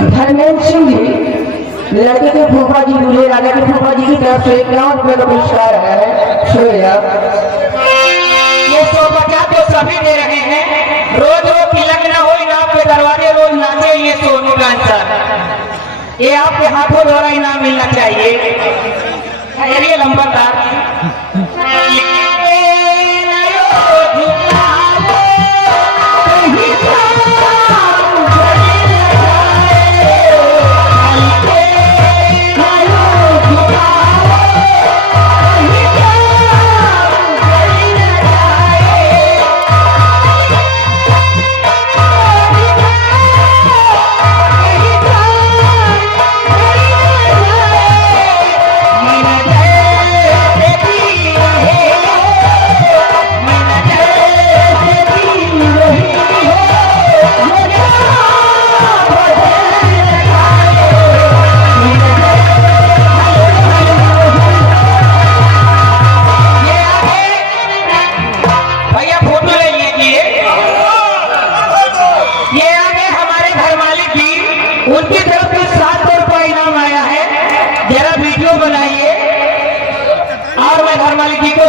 धर्मेंद्र सिंह जी लड़के के फूफा जी दूल्हे राजा के फूफा जी की तरफ से 51 रुपये का पुरस्कार है। शुक्रिया। ये 150 तो सभी दे रहे हैं। रोज रोज तिलक न हो ना आपके दरवाजे रोज नाचे ये सोनू डांसर। ये आपके हाथों द्वारा इनाम मिलना चाहिए। ये लंबरदार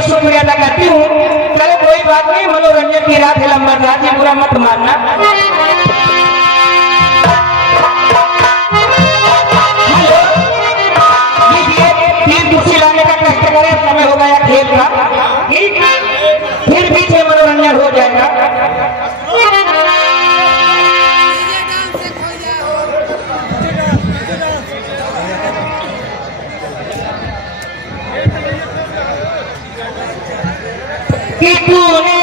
शुक्रिया अदा करती हूँ। चलो कोई बात नहीं, मनोरंजन की रात है लंबरदार जी, बुरा मत मानना। तीन कुर्सी लाने का कष्ट करें, समय हो गया खेल का, फिर पीछे मनोरंजन हो जाएगा। कि तूने